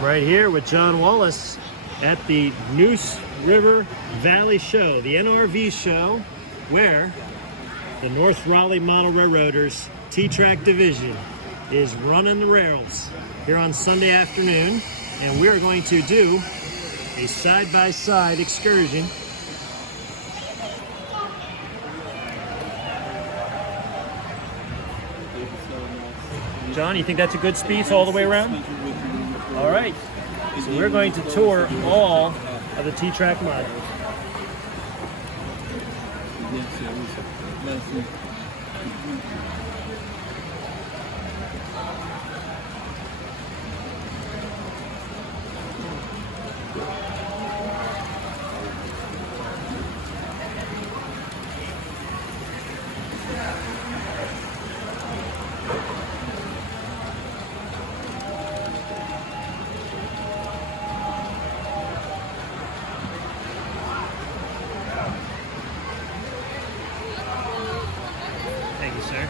I'm right here with John Wallis at the Neuse River Valley Show, the NRV show, where the North Raleigh Model Railroaders T-TRAK division is running the rails here on Sunday afternoon, and we're going to do a side-by-side excursion. John, you think that's a good speed all the way around? All right, so we're going to tour all of the T-TRAK modules. Thank you, sir.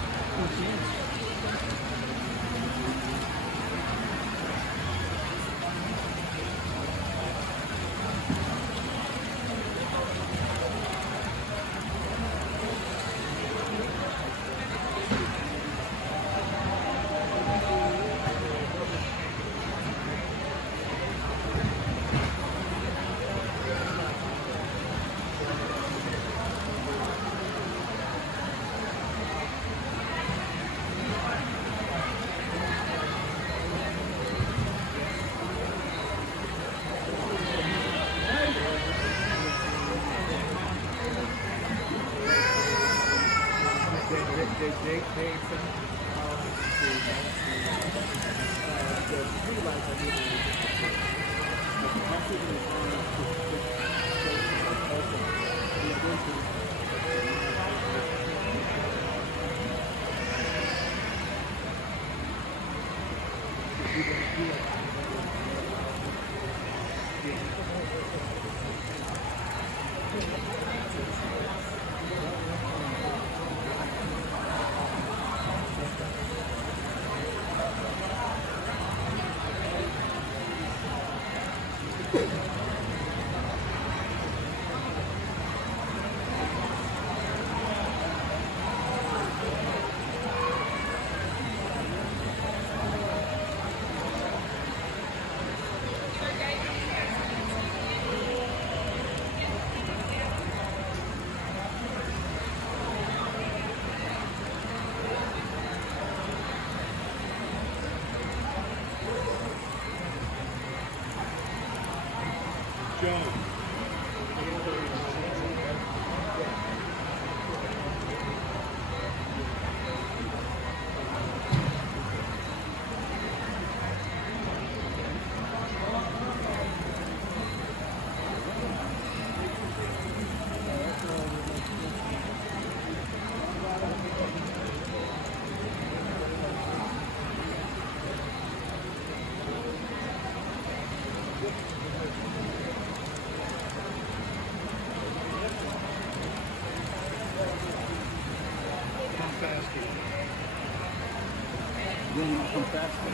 Come faster.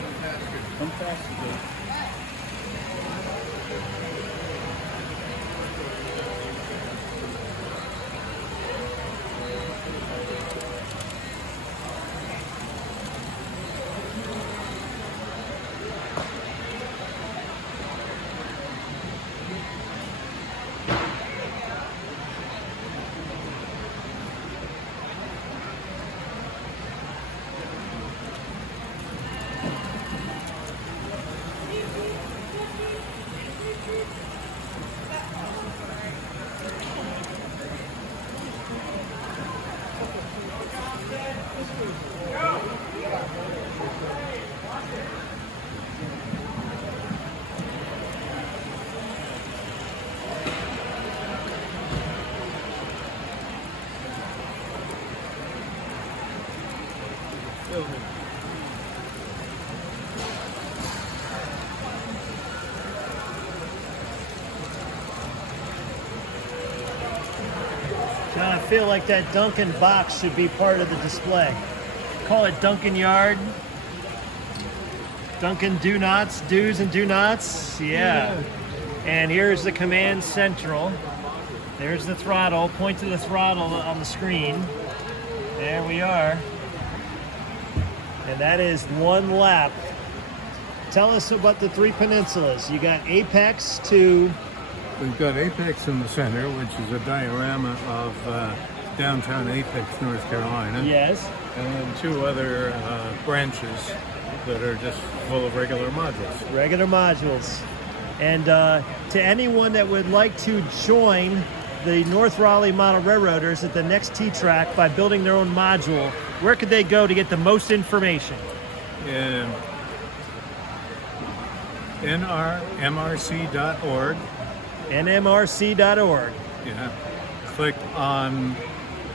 Come faster. John, I feel like that Duncan box should be part of the display. Call it Duncan Yard. Duncan do's and do nots. Yeah. And here's the command central. There's the throttle. Point to the throttle on the screen. There we are. And that is 1 lap. Tell us about the 3 peninsulas. You got Apex to... We've got Apex in the center, which is a diorama of downtown Apex, North Carolina. Yes. And then 2 other branches that are just full of regular modules. Regular modules. And to anyone that would like to join the North Raleigh Model Railroaders at the next T-TRAK by building their own module, where could they go to get the most information? NRMRC.org. NMRC.org. Yeah. Click on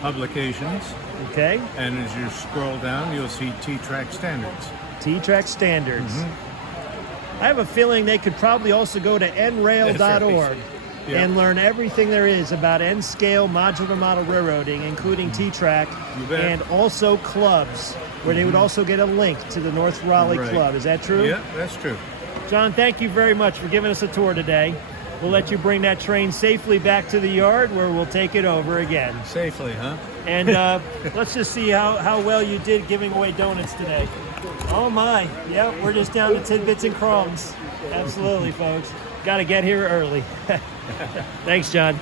publications. Okay. And as you scroll down, you'll see T-TRAK standards. T-TRAK standards. I have a feeling they could probably also go to NRail.org and learn everything there is about N-scale modular model railroading, including T-TRAK, and also clubs, where they would also get a link to the North Raleigh Club. Is that true? Yeah, that's true. John, thank you very much for giving us a tour today. We'll let you bring that train safely back to the yard where we'll take it over again. Safely, huh? And let's just see how well you did giving away donuts today. Oh my, yep, we're just down to tidbits and crumbs. Absolutely, folks. Got to get here early. Thanks, John.